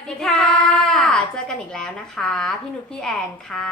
สวัสดีค่ะ เจอกันอีกแล้วนะคะ พี่นุชพี่แอนค่ะ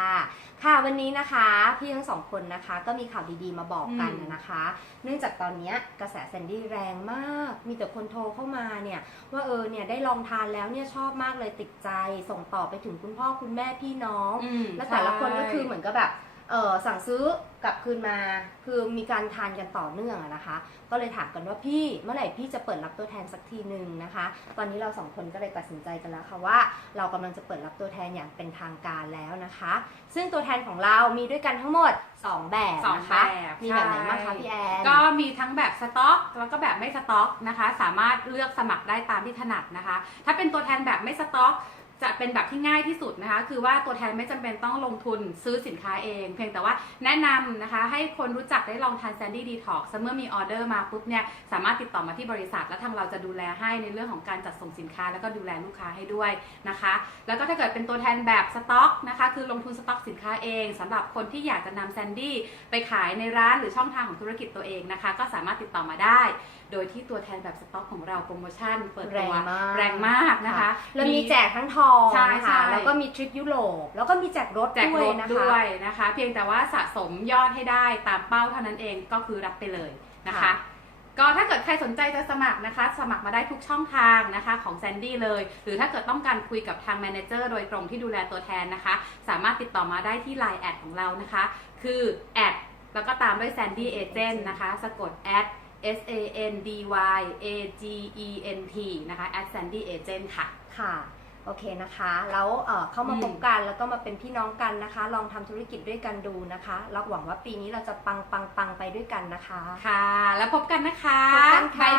ค่ะวันนี้นะคะพี่ทั้งสองคนนะคะ ก็มีข่าวดีๆมาบอกกันอืมนะคะ เนื่องจากตอนเนี้ยกระแสแซนดี้แรงมาก มีแต่คนโทรเข้ามาเนี่ย ว่าเออเนี่ยได้ลองทานแล้วเนี่ยชอบมากเลยติดใจ ส่งต่อไปถึงคุณพ่อคุณแม่พี่น้องอืมและแต่ละคนก็คือใช่เหมือนกับแบบ เออสั่งซื้อกลับคืนมาคือมีการทานกันต่อเนื่องอะนะคะ ก็เลยถามกันว่าพี่เมื่อไหร่พี่จะเปิดรับตัวแทนสักทีหนึ่งนะคะ ตอนนี้เราสองคนก็เลยตัดสินใจกันแล้วค่ะว่า เรากำลังจะเปิดรับตัวแทนอย่างเป็นทางการแล้วนะคะ ซึ่งตัวแทนของเรามีด้วยกันทั้งหมด 2 แบบสองนะแบคะบมีแบบไหนใช่บ้างคะพี่แอนก็มีทั้งแบบสต็อกแล้วก็แบบไม่สต็อกนะคะ สามารถเลือกสมัครได้ตามที่ถนัดนะคะ ถ้าเป็นตัวแทนแบบไม่สต็อก จะเป็นแบบที่ง่ายที่สุดนะคะ คือว่าตัวแทนไม่จำเป็นต้องลงทุนซื้อสินค้าเอง เพียงแต่ว่าแนะนำนะคะ ให้คนรู้จักได้ลองทานแซนดี้ดีท็อกเมื่อมีออเดอร์มาปุ๊บเนี่ยสามารถติดต่อมาที่บริษัท แล้วทางเราจะดูแลให้ในเรื่องของการจัดส่งสินค้า แล้วก็ดูแลลูกค้าให้ด้วยนะคะ แล้วก็ถ้าเกิดเป็นตัวแทนแบบสต็อกนะคะคือลงทุนสต็อกสินค้าเองสำหรับคนที่อยากจะนำแซนดี้ไปขายในร้านหรือช่องทางของธุรกิจตัวเองนะคะ ก็สามารถติดต่อมาได้ โดยที่ตัวแทนแบบสต็อกของเราโปรโมชั่นเปิดแรตังวมากแรงมากนะคะแล้วมีแจกทั้งทองใช่นะใช่ คะแล้วก็มีทริปยุโรปแล้วก็มีแจกรถแจกด้วยรถนะคะด้วยนะคะ เพียงแต่ว่าสะสมยอดให้ได้ตามเป้าเท่านั้นเองก็คือรับไปเลยนะคะ ค่ะ ก็ถ้าเกิดใครสนใจจะสมัครนะคะ สมัครมาได้ทุกช่องทางนะคะของแซนดี้เลย หรือถ้าเกิดต้องการคุยกับทางแมเนเจอร์โดยตรงที่ดูแลตัวแทนนะคะ สามารถติดต่อมาได้ที่ Line แอดของเรานะคะ คือแอดแล้วก็ตามด้วย Sandy Agent นะคะ สะกดแอด S A N D Y A G E N T นะคะ at Sandy Agent ค่ะ ค่ะ โอเคนะคะ แล้วเอ่อเข้ามาอืมพบกันแล้วก็มาเป็นพี่น้องกันนะคะ ลองทำธุรกิจด้วยกันดูนะคะ เราหวังว่าปีนี้เราจะปังปังปังไปด้วยกันนะคะ ค่ะ แล้วพบกันนะคะ พบกันค่ะ บ๊าย